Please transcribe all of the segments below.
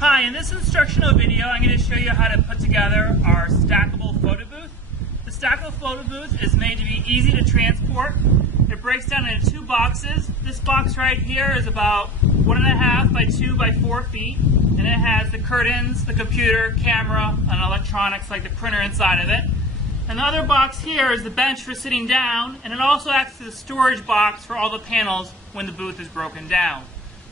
Hi, in this instructional video I'm going to show you how to put together our stackable photo booth. The stackable photo booth is made to be easy to transport. It breaks down into two boxes. This box right here is about 1.5 by 2 by 4 feet, and it has the curtains, the computer, camera, and electronics like the printer inside of it. And the other box here is the bench for sitting down, and it also acts as a storage box for all the panels when the booth is broken down.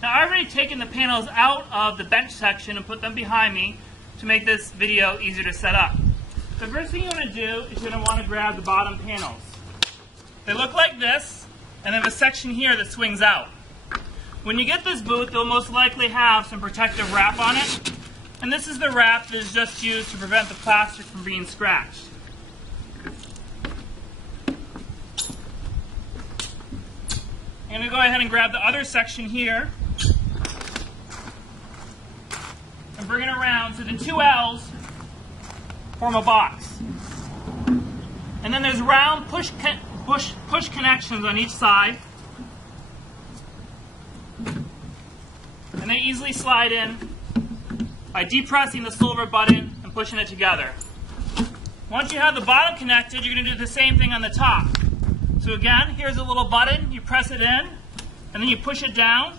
Now, I've already taken the panels out of the bench section and put them behind me to make this video easier to set up. The first thing you want to do is you're going to want to grab the bottom panels. They look like this, and they have a section here that swings out. When you get this booth, they'll most likely have some protective wrap on it, and this is the wrap that is just used to prevent the plastic from being scratched. I'm going to go ahead and grab the other section here and bring it around so the two L's form a box. And then there's round push connections on each side, and they easily slide in by depressing the silver button and pushing it together. Once you have the bottom connected, you're going to do the same thing on the top. So again, here's a little button, you press it in, and then you push it down,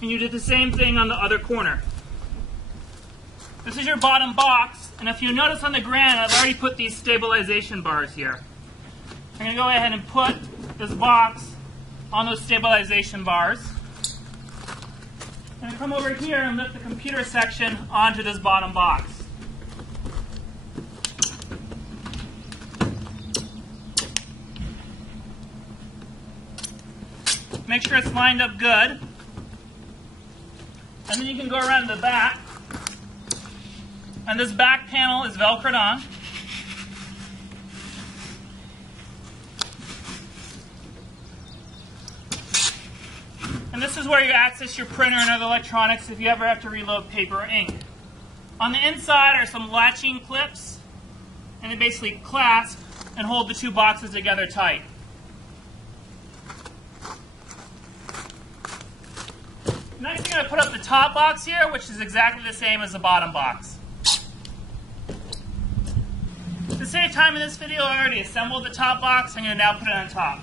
and you do the same thing on the other corner. This is your bottom box, and if you notice on the ground, I've already put these stabilization bars here. I'm going to go ahead and put this box on those stabilization bars. I'm going to come over here and lift the computer section onto this bottom box. Make sure it's lined up good. And then you can go around the back. And this back panel is Velcroed on. And this is where you access your printer and other electronics if you ever have to reload paper or ink. On the inside are some latching clips, and they basically clasp and hold the two boxes together tight. Next, you're going to put up the top box here, which is exactly the same as the bottom box. To save time in this video, I already assembled the top box. I'm going to now put it on top.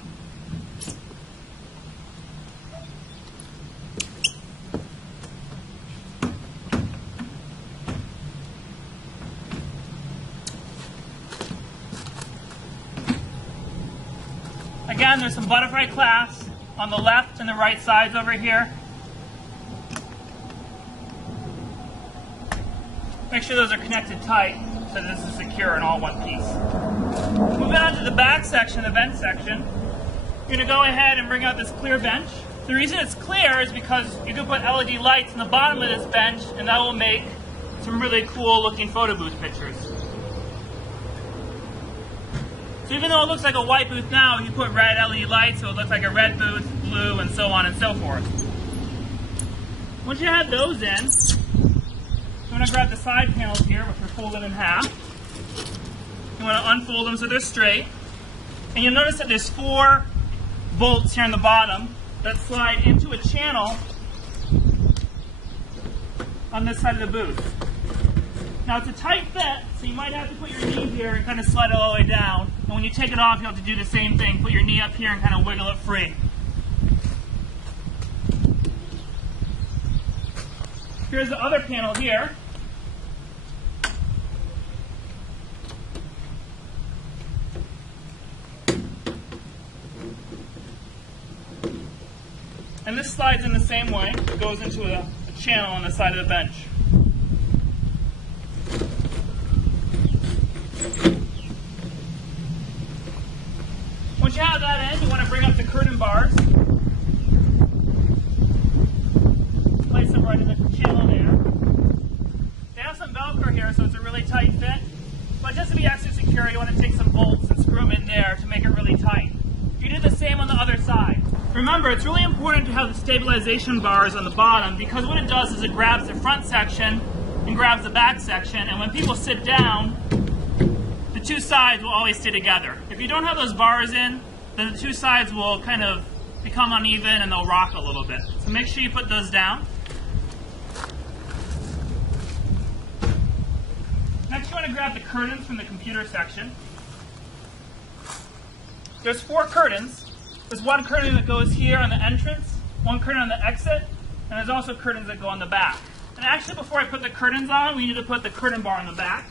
Again, there's some butterfly clasps on the left and the right sides over here. Make sure those are connected tight so this is secure in all one piece. Moving on to the back section, the bench section, you're going to go ahead and bring out this clear bench. The reason it's clear is because you can put LED lights in the bottom of this bench, and that will make some really cool looking photo booth pictures. So even though it looks like a white booth now, you put red LED lights so it looks like a red booth, blue, and so on and so forth. Once you have those in, you want to grab the side panels here, which are folded in half. You want to unfold them so they're straight. And you'll notice that there's 4 bolts here on the bottom that slide into a channel on this side of the booth. Now it's a tight fit, so you might have to put your knee here and kind of slide it all the way down. And when you take it off, you'll have to do the same thing. Put your knee up here and kind of wiggle it free. Here's the other panel here. And this slides in the same way. It goes into a channel on the side of the bench. Once you have that in, you want to bring up the curtain bars. Place them right in the channel there. They have some Velcro here, so it's a really tight fit. But just to be extra secure, you want to take some bolts and screw them in there to make it really tight. You do the same on the other side. Remember, it's really important to have the stabilization bars on the bottom, because what it does is it grabs the front section and grabs the back section, and when people sit down, the two sides will always stay together. If you don't have those bars in, then the two sides will kind of become uneven and they'll rock a little bit. So make sure you put those down. grab the curtains from the computer section. There's 4 curtains. There's one curtain that goes here on the entrance, one curtain on the exit, and there's also curtains that go on the back. And actually, before I put the curtains on, we need to put the curtain bar on the back.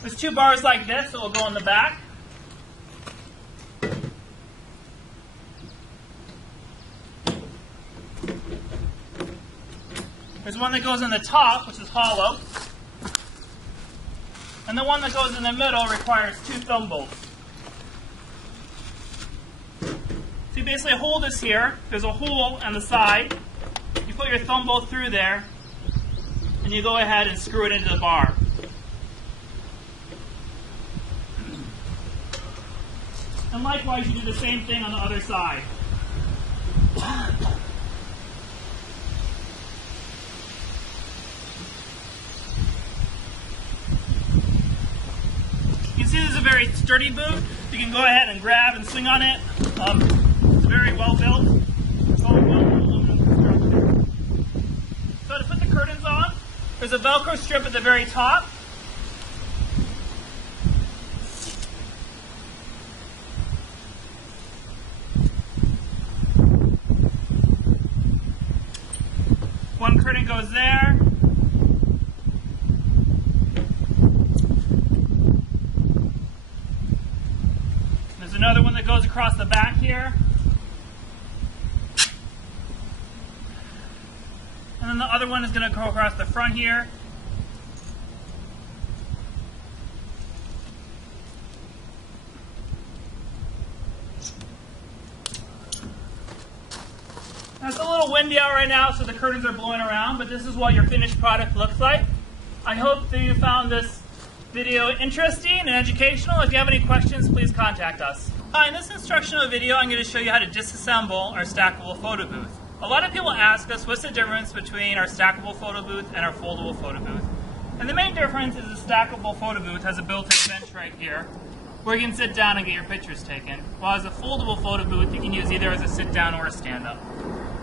There's 2 bars like this that will go on the back. There's one that goes on the top, which is hollow. And the one that goes in the middle requires 2 thumb bolts. So you basically hold this here. There's a hole on the side. You put your thumb bolt through there, and you go ahead and screw it into the bar. And likewise, you do the same thing on the other side. You can see this is a very sturdy boot. You can go ahead and grab and swing on it. It's very well built. It's all built in aluminum construction. So to put the curtains on, there's a Velcro strip at the very top. One curtain goes there. There's another one that goes across the back here. And then the other one is going to go across the front here. It's a little windy out right now, so the curtains are blowing around, but this is what your finished product looks like. I hope that you found this video interesting and educational. If you have any questions, please contact us. In this instructional video, I'm going to show you how to disassemble our stackable photo booth. A lot of people ask us what's the difference between our stackable photo booth and our foldable photo booth. And the main difference is the stackable photo booth has a built-in bench right here where you can sit down and get your pictures taken. While as a foldable photo booth, you can use either as a sit-down or a stand-up.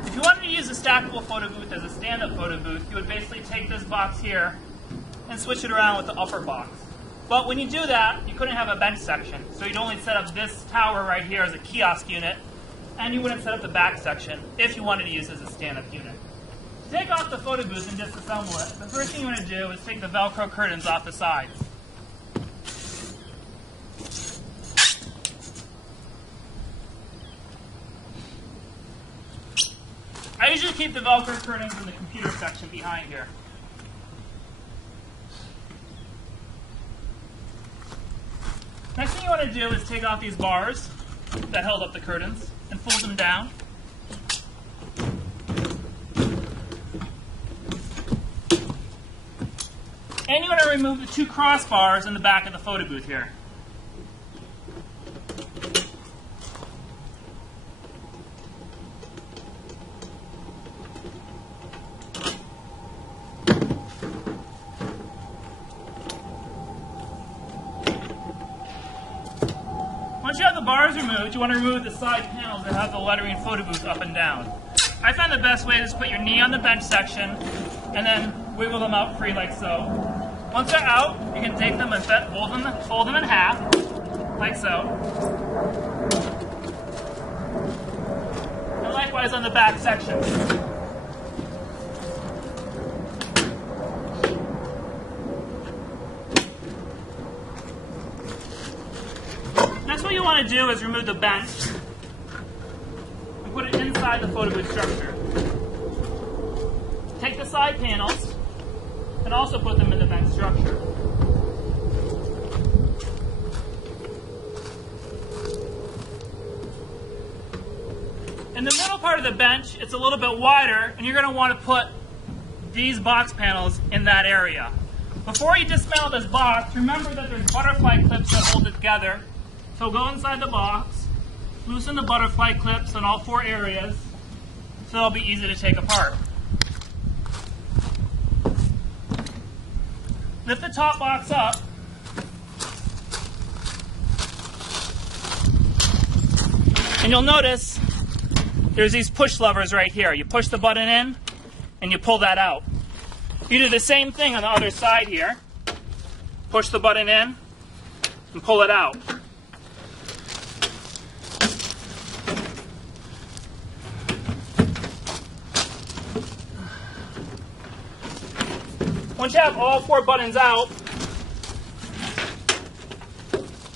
If you wanted to use a stackable photo booth as a stand-up photo booth, you would basically take this box here and switch it around with the upper box. But when you do that, you couldn't have a bench section. So you'd only set up this tower right here as a kiosk unit, and you wouldn't set up the back section if you wanted to use it as a stand-up unit. To take off the photo booth and disassemble it, the first thing you want to do is take the Velcro curtains off the sides. I usually keep the Velcro curtains in the computer section behind here. Next thing you want to do is take off these bars that held up the curtains and fold them down. And you want to remove the 2 crossbars in the back of the photo booth here. Once you have the bars removed, you want to remove the side panels that have the lettering photo booth up and down. I found the best way is put your knee on the bench section and then wiggle them out free like so. Once they're out, you can take them and fold them in half, like so. And likewise on the back section. Next, what you want to do is remove the bench and put it inside the photo booth structure. Take the side panels and also put them in the bench structure. In the middle part of the bench, it's a little bit wider, and you're going to want to put these box panels in that area. Before you dismantle this box, remember that there's butterfly clips that hold it together. So go inside the box, loosen the butterfly clips on all 4 areas, so it'll be easy to take apart. Lift the top box up, and you'll notice there's these push levers right here. You push the button in, and you pull that out. You do the same thing on the other side here. push the button in and pull it out. Once you have all 4 buttons out,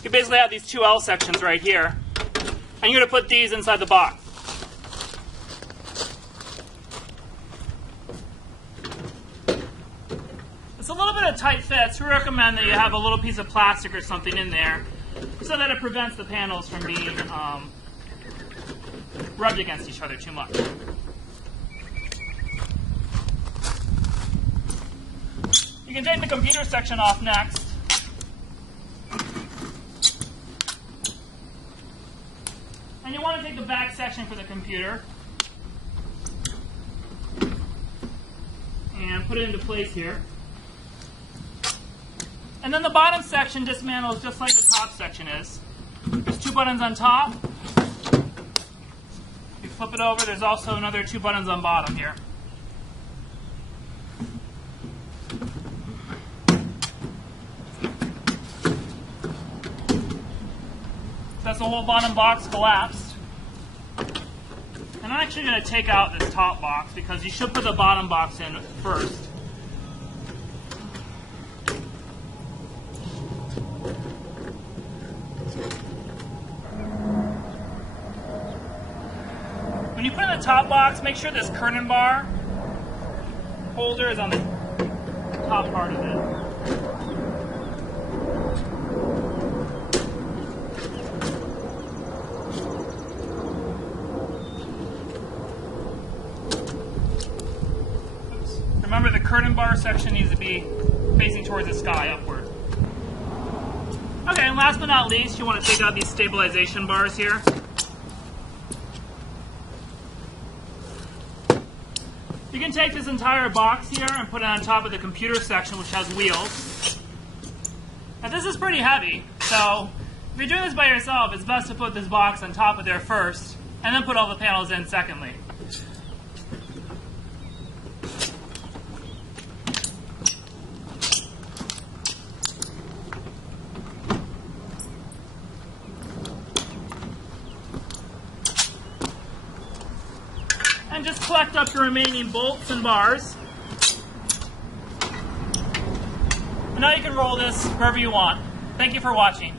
you basically have these 2 L sections right here. And you're going to put these inside the box. It's a little bit of tight fit, so we recommend that you have a little piece of plastic or something in there so that it prevents the panels from being rubbed against each other too much. You can take the computer section off next. And you want to take the back section for the computer and put it into place here. And then the bottom section dismantles just like the top section is. There's 2 buttons on top. You flip it over, there's also another 2 buttons on bottom here. That's the whole bottom box collapsed. And I'm actually going to take out this top box because you should put the bottom box in first. When you put in the top box, make sure this curtain bar holder is on the top part of it. Remember, the curtain bar section needs to be facing towards the sky, upward. Okay, and last but not least, you want to take out these stabilization bars here. You can take this entire box here and put it on top of the computer section, which has wheels. Now this is pretty heavy, so if you're doing this by yourself, it's best to put this box on top of there first, and then put all the panels in secondly. And just collect up your remaining bolts and bars. And now you can roll this wherever you want. Thank you for watching.